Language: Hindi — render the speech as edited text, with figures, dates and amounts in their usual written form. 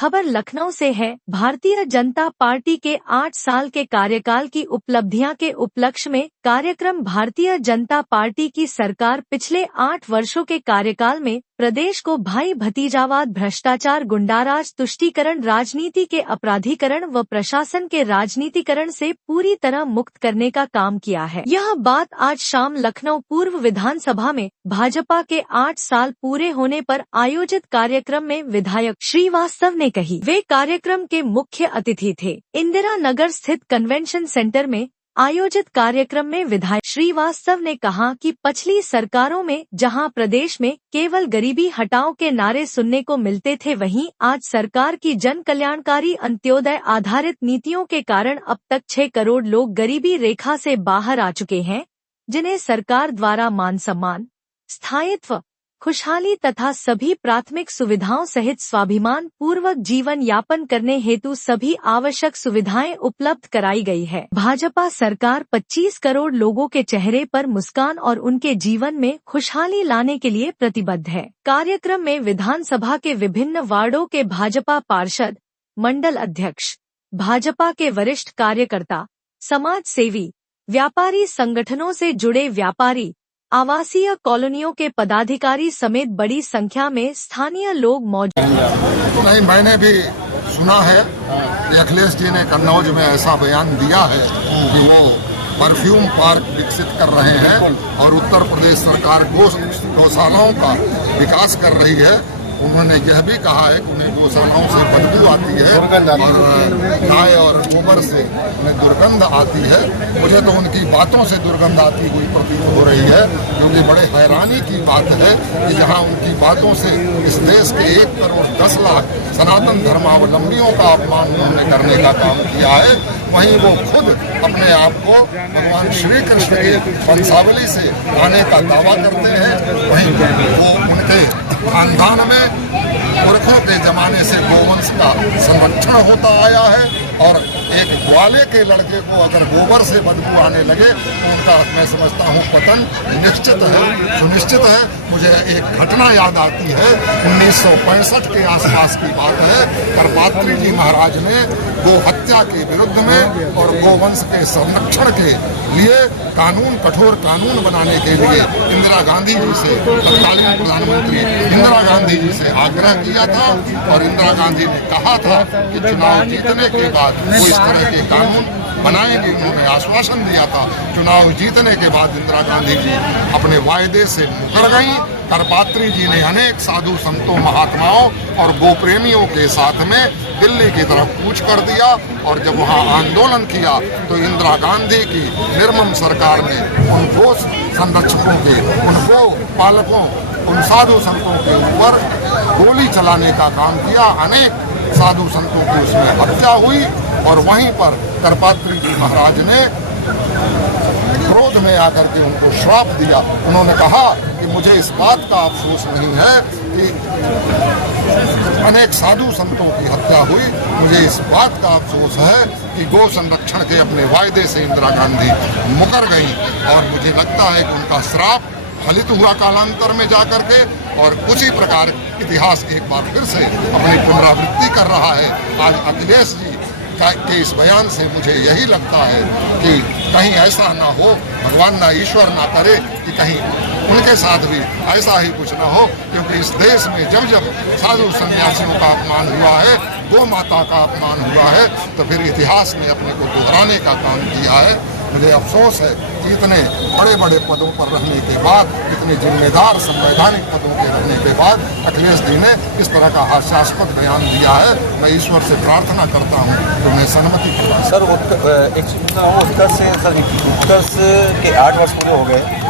खबर लखनऊ से है। भारतीय जनता पार्टी के 8 साल के कार्यकाल की उपलब्धियां के उपलक्ष्य में कार्यक्रम। भारतीय जनता पार्टी की सरकार पिछले 8 वर्षों के कार्यकाल में प्रदेश को भाई भतीजावाद, भ्रष्टाचार, गुंडाराज, तुष्टीकरण, राजनीति के अपराधीकरण व प्रशासन के राजनीतिकरण से पूरी तरह मुक्त करने का काम किया है। यह बात आज शाम लखनऊ पूर्व विधानसभा में भाजपा के 8 साल पूरे होने पर आयोजित कार्यक्रम में विधायक श्रीवास्तव ने कही। वे कार्यक्रम के मुख्य अतिथि थे। इंदिरा नगर स्थित कन्वेंशन सेंटर में आयोजित कार्यक्रम में विधायक श्रीवास्तव ने कहा कि पिछली सरकारों में जहां प्रदेश में केवल गरीबी हटाओ के नारे सुनने को मिलते थे, वहीं आज सरकार की जन कल्याणकारी अंत्योदय आधारित नीतियों के कारण अब तक 6 करोड़ लोग गरीबी रेखा से बाहर आ चुके हैं, जिन्हें सरकार द्वारा मान सम्मान, स्थायित्व, खुशहाली तथा सभी प्राथमिक सुविधाओं सहित स्वाभिमान पूर्वक जीवन यापन करने हेतु सभी आवश्यक सुविधाएं उपलब्ध कराई गई है। भाजपा सरकार 25 करोड़ लोगों के चेहरे पर मुस्कान और उनके जीवन में खुशहाली लाने के लिए प्रतिबद्ध है। कार्यक्रम में विधानसभा के विभिन्न वार्डों के भाजपा पार्षद, मंडल अध्यक्ष, भाजपा के वरिष्ठ कार्यकर्ता, समाज सेवी, व्यापारी संगठनों से जुड़े व्यापारी, आवासीय कॉलोनियों के पदाधिकारी समेत बड़ी संख्या में स्थानीय लोग मौजूद। नहीं, मैंने भी सुना है कि अखिलेश जी ने कन्नौज में ऐसा बयान दिया है कि वो परफ्यूम पार्क विकसित कर रहे हैं और उत्तर प्रदेश सरकार गौशालाओं का विकास कर रही है। उन्होंने यह भी कहा है कि उन्हें गौशालाओं से बदबू आती है और गाय और गोबर से उन्हें दुर्गंध आती है। मुझे तो उनकी बातों से दुर्गंध आती हुई प्रतीत हो रही है, क्योंकि बड़े हैरानी की बात है कि जहां उनकी बातों से इस देश के 1 करोड़ 10 लाख सनातन धर्मावलंबियों का अपमान उन्होंने करने का काम किया है, वहीं वो खुद अपने आप को भगवान श्री कृष्ण की वंशावली से आने का दावा करते हैं। वहीं वो उनके खानदान में पुरखों के जमाने से गोवंश का संरक्षण होता आया है और एक ग्वाले के लड़के को अगर गोबर से बदबू आने लगे तो उनका, मैं समझता हूँ, पतन निश्चित है, सुनिश्चित है। मुझे एक घटना याद आती है, 1965 के आसपास की बात है। करपात्री जी महाराज ने गो हत्या के विरुद्ध में और गोवंश के संरक्षण के लिए कठोर कानून बनाने के लिए इंदिरा गांधी जी से, तत्कालीन प्रधानमंत्री इंदिरा गांधी जी से आग्रह किया था और इंदिरा गांधी ने कहा था कि चुनाव जीतने के बाद वो इस तरह के कानून बनाएंगे। उन्होंने आश्वासन दिया था। चुनाव जीतने के बाद इंदिरा गांधी जी अपने वायदे से मुकर गईं। करपात्री जी ने अनेक साधु संतों, महात्माओं और गोप्रेमियों के साथ में दिल्ली की तरफ कूच कर दिया और जब वहां आंदोलन किया तो इंदिरा गांधी की निर्मम सरकार ने उन गो संरक्षकों के, उन गो पालकों, उन साधु संतों के ऊपर गोली चलाने का काम किया। अनेक साधु संतों की उसमें हत्या हुई और वहीं पर करपात्री जी महाराज ने क्रोध में आकर के उनको श्राप दिया। उन्होंने कहा कि मुझे इस बात का अफसोस नहीं है कि अनेक साधु संतों की हत्या हुई, मुझे इस बात का अफसोस है कि गो संरक्षण के अपने वायदे से इंदिरा गांधी मुकर गईं और मुझे लगता है कि उनका श्राप फलित हुआ कालांतर में जाकर के और उसी प्रकार इतिहास एक बार फिर से अपनी पुनरावृत्ति कर रहा है। आज अखिलेश जी के इस बयान से मुझे यही लगता है कि कहीं ऐसा ना हो, भगवान ना, ईश्वर ना करे कि कहीं उनके साथ भी ऐसा ही कुछ ना हो, क्योंकि इस देश में जब जब साधु सन्यासियों का अपमान हुआ है, गौ माता का अपमान हुआ है, तो फिर इतिहास ने अपने को दोहराने का काम किया है। मुझे अफसोस है कि इतने बड़े बड़े पदों पर रहने के बाद, इतने जिम्मेदार संवैधानिक पदों के रहने के बाद अखिलेश जी ने इस तरह का हास्यास्पद बयान दिया है। मैं ईश्वर से प्रार्थना करता हूँ तो मैं सहमति करता हूँ। सर, उत्कर्ष के 8 वर्ष पूरे हो गए।